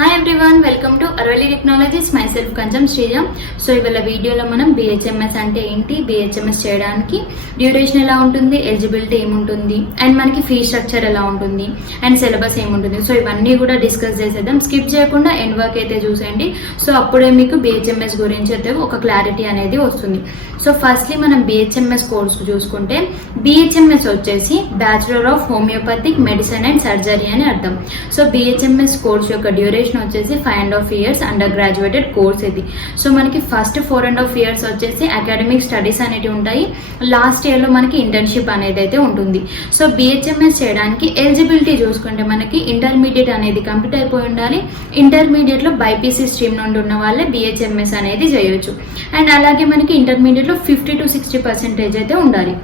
Hi everyone, welcome to Aravalli technologies. My self కంచం Sriram. So ఇవాళ వీడియోలో మనం BHMS అంటే ఏంటి, BHMS చేయడానికి డ్యూరేషన్ ఎలా ఉంటుంది, ఎలిజిబిలిటీ ఏముంటుంది, అండ్ మనకి ఫీ స్ట్రక్చర్ ఎలా ఉంటుంది, అండ్ సిలబస్ ఏముంటుంది, సో ఇవన్నీ కూడా డిస్కస్ చేసేద్దాం. స్కిప్ చేయకుండా ఎండ్ వర్క్ అయితే చూసేయండి. సో అప్పుడే మీకు BHMS గురించి అయితే ఒక క్లారిటీ అనేది వస్తుంది. సో ఫస్ట్లీ మనం BHMS కోర్స్ చూసుకుంటే, BHMS వచ్చేసి bachelor of homeopathic medicine and surgery అని అర్థం. సో BHMS కోర్స్ యొక్క డ్యూరేషన్ వచ్చేసి 5.5 years అండర్ గ్రాడ్యుయేటెడ్ కోర్స్ ఇది. సో మనకి ఫస్ట్ 4.5 years వచ్చేసి అకాడమిక్ స్టడీస్ అనేవి ఉంటాయి. లాస్ట్ ఇయర్ లో మనకి ఇంటర్న్షిప్ అనేది అయితే ఉంటుంది. సో BHMS చేయడానికి ఎలిజిబిలిటీ చూసుకుంటే మనకి ఇంటర్మీడియట్ అనేది కంప్లీట్ అయిపోయి ఉండాలి. ఇంటర్మీడియట్ లో బైపీసీ స్ట్రీమ్ నుండి ఉన్న వాళ్ళే BHMS అనేది చేయొచ్చు. అండ్ అలాగే మనకి ఇంటర్మీడియట్ లో 50 to 60% అయితే ఉండాలి.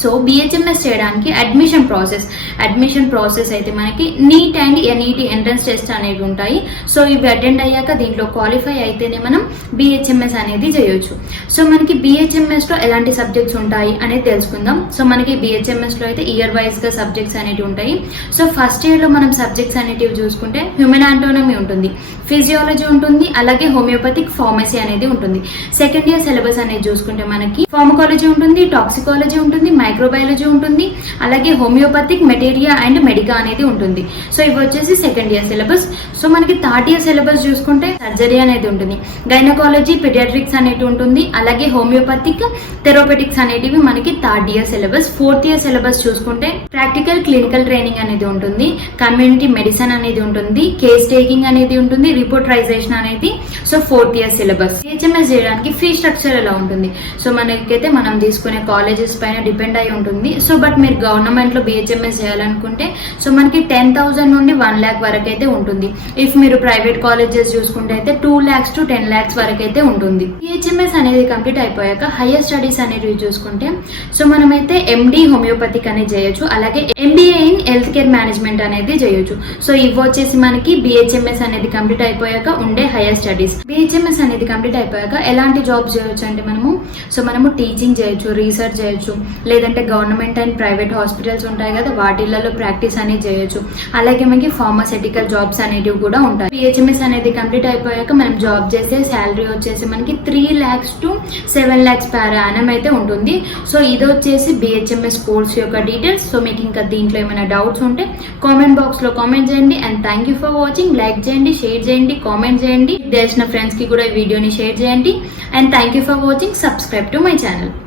సో BHMS చేయడానికి అడ్మిషన్ ప్రాసెస్ అయితే మనకి NEET and NET entrance test అనేవి ఉంటాయి. సో ఇవి అటెండ్ అయ్యాక దీంట్లో క్వాలిఫై అయితేనే మనం BHMS అనేది చేయొచ్చు. సో మనకి BHMS లో ఎలాంటి సబ్జెక్ట్స్ ఉంటాయి అనేది తెలుసుకుందాం. సో మనకి BHMS లో అయితే ఇయర్ వైజ్ గా సబ్జెక్ట్స్ అనేవి ఉంటాయి. సో ఫస్ట్ ఇయర్ లో మనం సబ్జెక్ట్స్ అనేటివి చూసుకుంటే హ్యూమన్ ఆంటోనమీ ఉంటుంది, ఫిజియాలజీ ఉంటుంది, అలాగే హోమియోపతిక్ ఫార్మసీ అనేది ఉంటుంది. సెకండ్ ఇయర్ సిలబస్ అనేది చూసుకుంటే మనకి ఫార్మకాలజీ ఉంటుంది, టాక్సికాలజీ ఉంటుంది, మైక్రోబయాలజీ ఉంటుంది, అలాగే హోమియోపతిక్ మెటీరియా అండ్ మెడికా అనేది ఉంటుంది. సో ఇవి వచ్చేసి సెకండ్ ఇయర్ సిలబస్. సో మనకి థర్డ్ ఇయర్ సిలబస్ చూసుకుంటే సర్జరీ అనేది ఉంటుంది, గైనకాలజీ, పిడియాట్రిక్స్ అనేది ఉంటుంది, అలాగే హోమియోపతిక్ థెరపటిక్స్ అనేటివి మనకి third year syllabus. Fourth year syllabus చూసుకుంటే ప్రాక్టికల్ క్లినికల్ ట్రైనింగ్ అనేది ఉంటుంది, కమ్యూనిటీ మెడిసిన్ అనేది ఉంటుంది, కేస్ టేకింగ్ అనేది ఉంటుంది, రిపోర్టరైజేషన్ అనేది. So fourth year syllabus. BHMS చేయడానికి ఫీ స్ట్రక్చర్ ఎలా ఉంటుంది, సో మనకైతే మనం తీసుకునే కాలేజెస్ పైన డిపెండ్ అయి ఉంటుంది. సో బట్ మీరు గవర్నమెంట్ లో BHMS చేయాలనుకుంటే సో మనకి 10,000 నుండి 1 lakh వరకు అయితే ఉంటుంది. ఇఫ్ మీరు ప్రైవేట్ కాలేజెస్ చూసుకుంటే అయితే 2 lakhs to 10 lakhs వరకు అయితే ఉంటుంది. BHMS అనేది కంప్లీట్ అయిపోయాక హైయర్ స్టడీస్ అనేవి చూసుకుంటే సో మనమైతే MD హోమియోపతిక్ అనేది చేయొచ్చు, అలాగే MBA in health care management అనేది చేయొచ్చు. సో ఇవి వచ్చేసి మనకి BHMS అనేది కంప్లీట్ అయిపోయాక ఉండే హైయర్ స్టడీస్. BHMS అనేది కంప్లీట్ అయిపోయాక ఎలాంటి జాబ్స్ చేయొచ్చు అంటే మనము టీచింగ్ చేయొచ్చు, రీసెర్చ్ చేయొచ్చు, లేదంటే గవర్నమెంట్ అండ్ ప్రైవేట్ హాస్పిటల్స్ ఉంటాయి కదా, వాటిల్లో ప్రాక్టీస్ అనేది చేయొచ్చు. అలాగే మనకి ఫార్మాసిటికల్ జాబ్స్ అనేటివి కూడా ఉంటాయి. BHMS అనేది కంప్లీట్ అయిపోయాక మనం జాబ్ చేసే శాలరీ వచ్చేసి మనకి 3 lakhs to 7 lakhs per annum అయితే ఉంటుంది. సో ఇది వచ్చేసి BHMS కోర్స్ యొక్క డీటెయిల్స్. సో మీకు ఇంకా దీంట్లో ఏమైనా డౌట్స్ ఉంటే కామెంట్ బాక్స్ లో కామెంట్ చేయండి. And thank you for watching. Like చేయండి, షేర్ చేయండి, కామెంట్ చేయండి, తెలిసిన ఫ్రెండ్స్ కి కూడా ఈ వీడియోని షేర్ చేయండి. And thank you for watching. Subscribe to my channel.